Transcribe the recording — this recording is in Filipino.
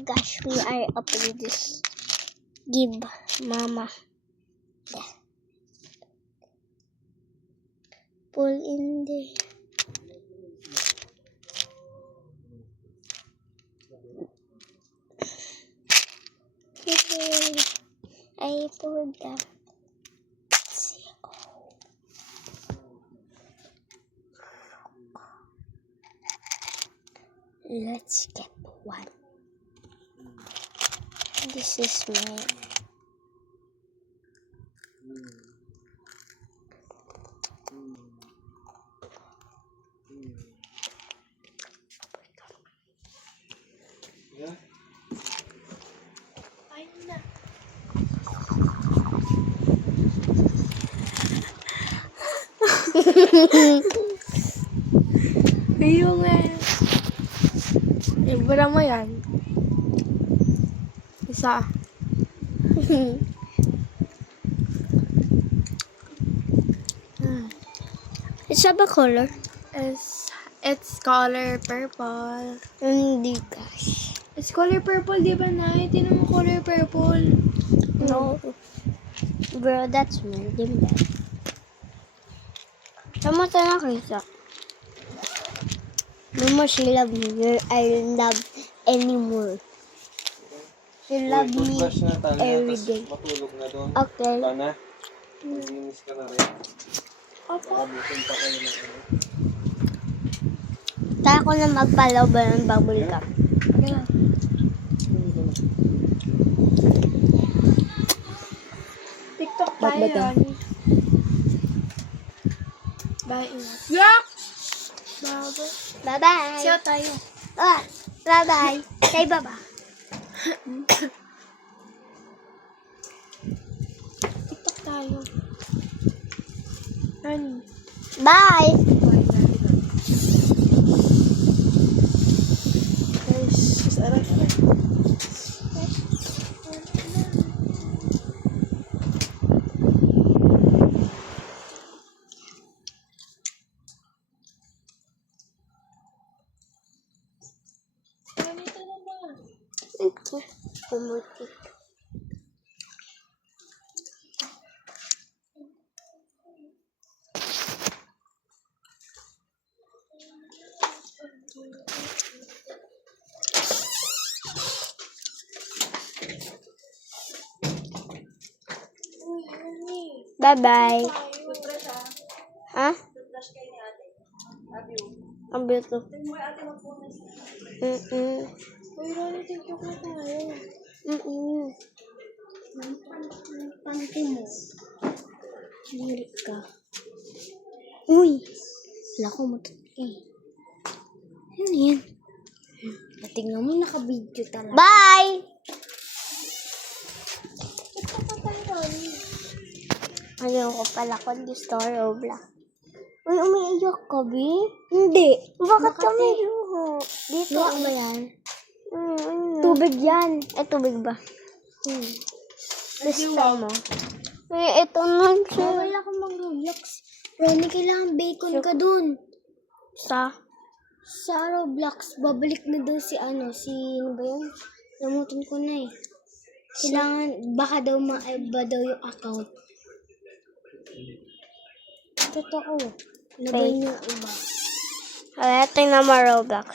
gosh, we are up in this. Give mama. Yeah. Pull in there. Yay. I pulled that. Let's get one. This is mine. Yeah. Yung ibura mo yan. Isa. It's a color. It's color purple. Hindi gosh. It's color purple, di ba, Nay? Tinan mo color purple. No. Bro, that's mine. Give me that. Tama na, Krisa. No more she love me. I love anymore. She love me every day. Matulog na doon. Okay. Paano? Maglinis ka na rin. Opo. Abutin pa kayo ng ano. Kaya ko na magpalaw ba ng bubble cup. Yeah. TikTok Ba't ba tayo, to? Ronnie. Bye, ingat. Yak! Bago. Bye-bye. Siya tayo. Bye-bye. Say bye-bye. TikTok tayo. Ronnie. Bye. Pumutik. Bye-bye. Ha? Ang beautiful. Uy, Ronnie, TikTok na tayo. Panty mo. Dili ka. Uy! Wala ko matutuloy. Ano yan? Tingnan mo, naka-video talaga. Bye! TikTok na tayo, Ronnie. Ayaw ko pala kundi story Roblox. Uy, umiiyak ka, Bi? Hindi. Bakit ka umiiyak? Dito. Luwa ba yan? Tubig yan. Eh, tubig ba? Gusto mo? Eh, ito na siya. Wala akong mag-Roblox. Ronnie, kailangan bacon ka dun. Sa? Sa Roblox, babalik na daw si ano ba yun? Namutin ko na eh. Kailangan, baka daw maiba daw yung account. Totoo. Nabay niyo iba. Tingnan mo Roblox.